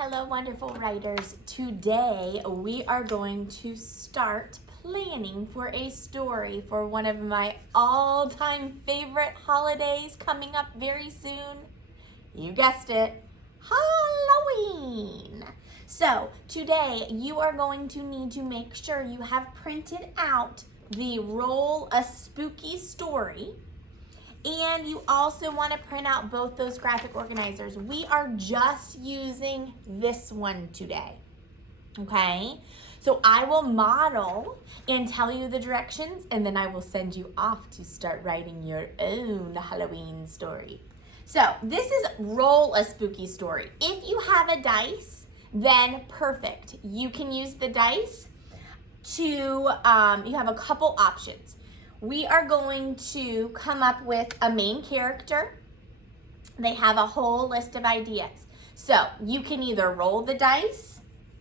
Hello, wonderful writers. Today we are going to start planning for a story for one of my all-time favorite holidays coming up very soon. You guessed it, Halloween. So today you are going to need to make sure you have printed out the Roll a Spooky Story. And you also want to print out both those graphic organizers. We are just using this one today, okay? So I will model and tell you the directions, and then I will send you off to start writing your own Halloween story. So this is Roll a Spooky Story. If you have a dice, then perfect. You can use the dice to, you have a couple options. We are going to come up with a main character. They have a whole list of ideas. So you can either roll the dice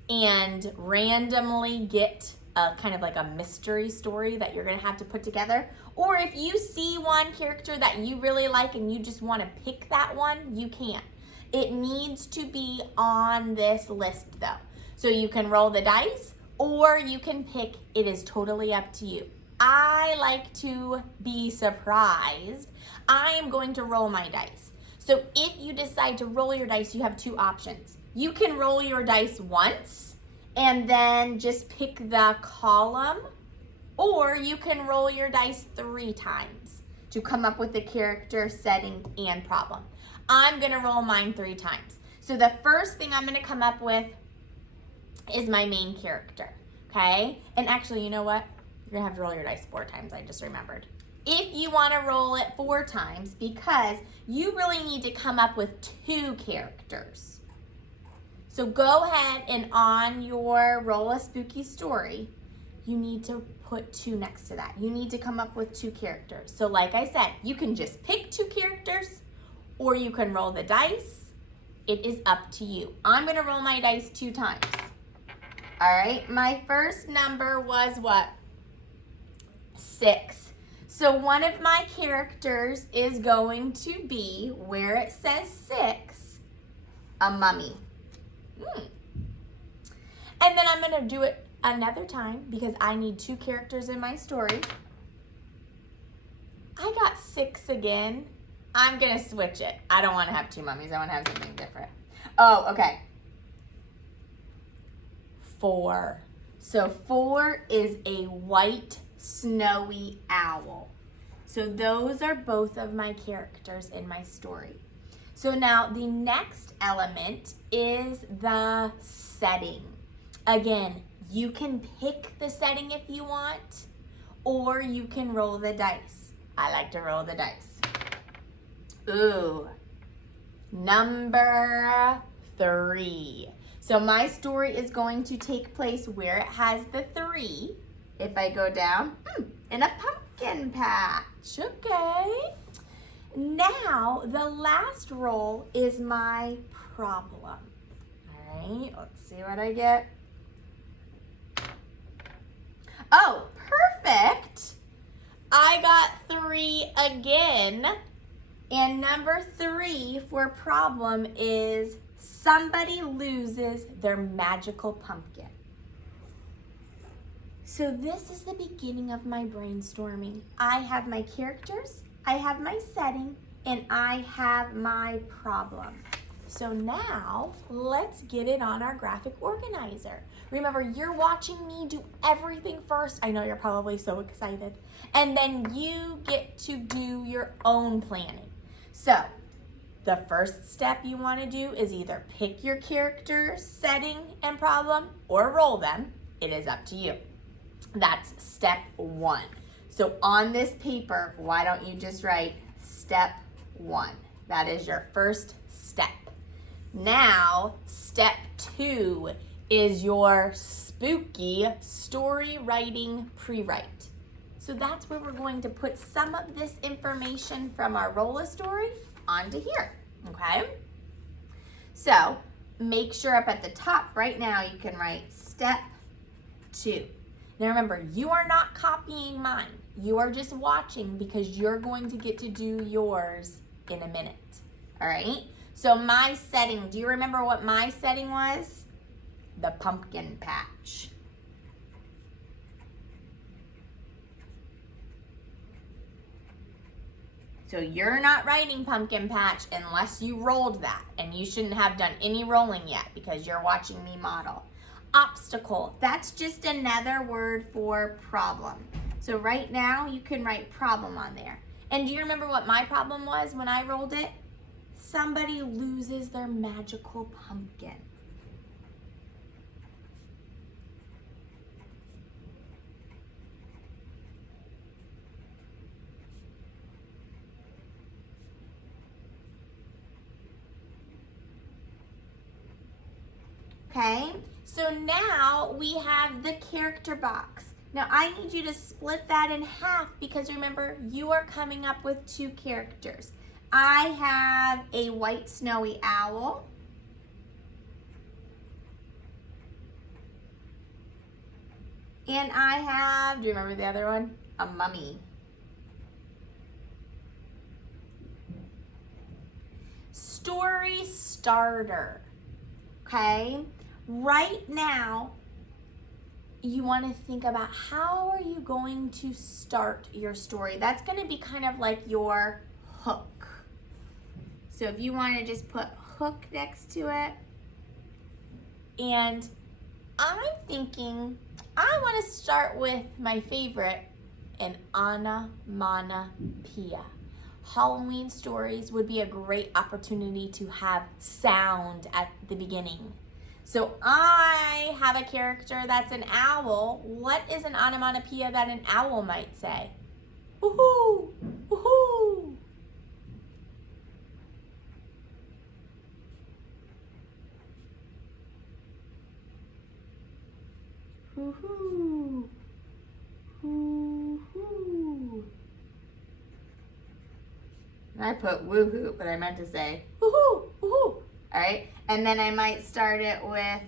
and randomly get a kind of like a mystery story that you're gonna have to put together. Or if you see one character that you really like and you just wanna pick that one, you can. It needs to be on this list though. So you can roll the dice or you can pick, it is totally up to you. I like to be surprised. I am going to roll my dice. So if you decide to roll your dice, you have two options. You can roll your dice once and then just pick the column, or you can roll your dice 3 times to come up with the character, setting, and problem. I'm gonna roll mine 3 times. So the first thing I'm gonna come up with is my main character, okay? And actually, you know what? You're gonna have to roll your dice 4 times, I just remembered. If you wanna roll it 4 times, because you really need to come up with 2 characters. So go ahead and on your Roll a Spooky Story, you need to put 2 next to that. You need to come up with 2 characters. So like I said, you can just pick 2 characters or you can roll the dice. It is up to you. I'm gonna roll my dice 2 times. All right, my first number was what? 6. So one of my characters is going to be, where it says 6, a mummy. And then I'm going to do it another time because I need 2 characters in my story. I got 6 again. I'm going to switch it. I don't want to have 2 mummies. I want to have something different. Oh, okay. 4. So 4 is a white snowy owl. So those are both of my characters in my story. So now the next element is the setting. Again, you can pick the setting if you want, or you can roll the dice. I like to roll the dice. Ooh, number 3. So my story is going to take place where it has the 3. If I go down, in a pumpkin patch, okay. Now, the last roll is my problem. All right, let's see what I get. Oh, perfect. I got 3 again. And number 3 for problem is somebody loses their magical pumpkin. So this is the beginning of my brainstorming. I have my characters, I have my setting, and I have my problem. So now let's get it on our graphic organizer. Remember, you're watching me do everything first. I know you're probably so excited. And then you get to do your own planning. So the first step you want to do is either pick your character, setting, and problem, or roll them. It is up to you. That's step 1. So on this paper, why don't you just write step 1? That is your first step. Now, step 2 is your spooky story writing pre-write. So that's where we're going to put some of this information from our Roll a Story onto here, okay? So make sure up at the top right now you can write step 2. Now remember, you are not copying mine. You are just watching because you're going to get to do yours in a minute. All right? So my setting, do you remember what my setting was? The pumpkin patch. So you're not writing pumpkin patch unless you rolled that, and you shouldn't have done any rolling yet because you're watching me model. Obstacle, that's just another word for problem. So right now you can write problem on there. And do you remember what my problem was when I rolled it? Somebody loses their magical pumpkin. Okay, so now we have the character box. Now I need you to split that in half because remember, you are coming up with two characters. I have a white snowy owl. And I have, do you remember the other one? A mummy. Story starter. Okay, right now, you want to think about how are you going to start your story. That's going to be kind of like your hook. So if you want to just put hook next to it. And I'm thinking I want to start with my favorite, an onomatopoeia. Halloween stories would be a great opportunity to have sound at the beginning. So I have a character that's an owl. What is an onomatopoeia that an owl might say? Woohoo! Woohoo! Woohoo! Woohoo! I put woohoo, but I meant to say woohoo, woohoo. All right, and then I might start it with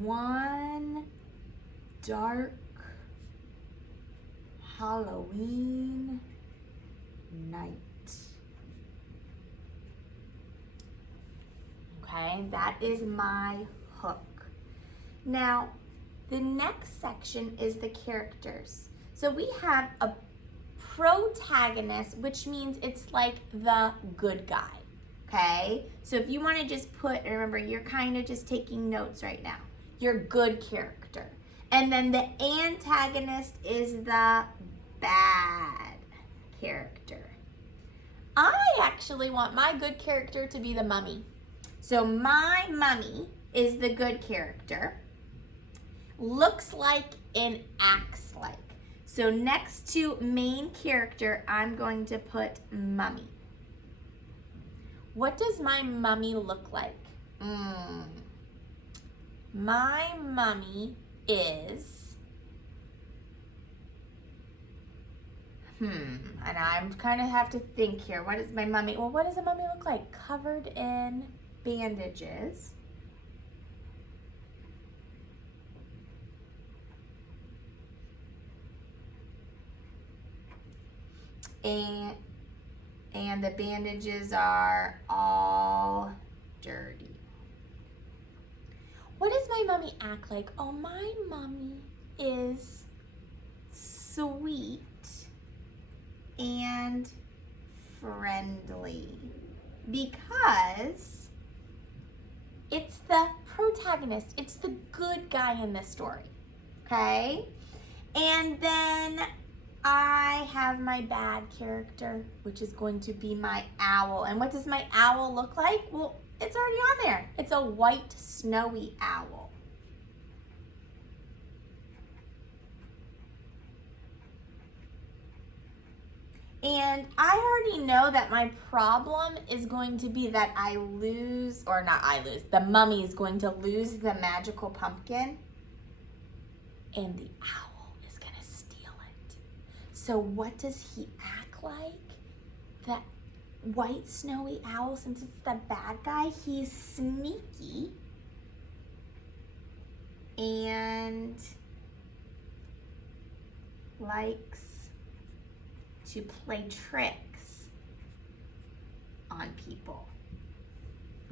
one dark Halloween night. Okay, that is my hook. Now, the next section is the characters. So we have a protagonist, which means it's like the good guy, okay? So if you want to just put, remember, you're kind of just taking notes right now, your good character. And then the antagonist is the bad character. I actually want my good character to be the mummy. So my mummy is the good character. Looks like and acts like. So next to main character, I'm going to put mummy. What does my mummy look like? My mummy is, and I'm kind of have to think here. What is my mummy? Well, what does a mummy look like? Covered in bandages. And the bandages are all dirty. What does my mummy act like? Oh, my mummy is sweet and friendly because it's the protagonist. It's the good guy in this story, okay? And then I have my bad character, which is going to be my owl. And what does my owl look like? Well, it's already on there. It's a white, snowy owl. And I already know that my problem is going to be that I lose, or not I lose, the mummy is going to lose the magical pumpkin, and the owl is going to steal it. So what does he act like? That white snowy owl, since it's the bad guy, he's sneaky and likes to play tricks on people.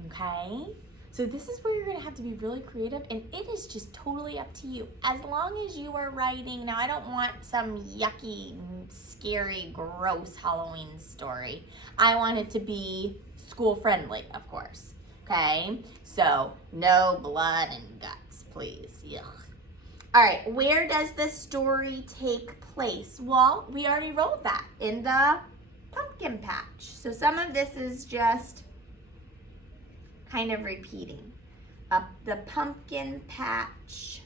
Okay? So this is where you're going to have to be really creative, and it is just totally up to you. As long as you are writing, now I don't want some yucky, scary, gross Halloween story. I want it to be school friendly, of course. Okay? So no blood and guts, please. Yuck. All right, where does the story take place? Well, we already wrote that in the pumpkin patch. So some of this is just kind of repeating. The pumpkin patch.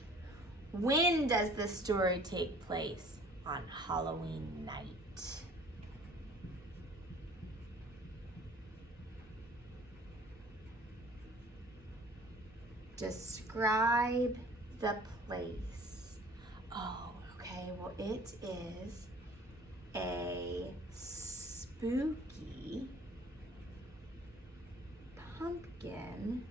When does the story take place? On Halloween night. Describe the place. Oh, okay. Well, it is a spooky pumpkin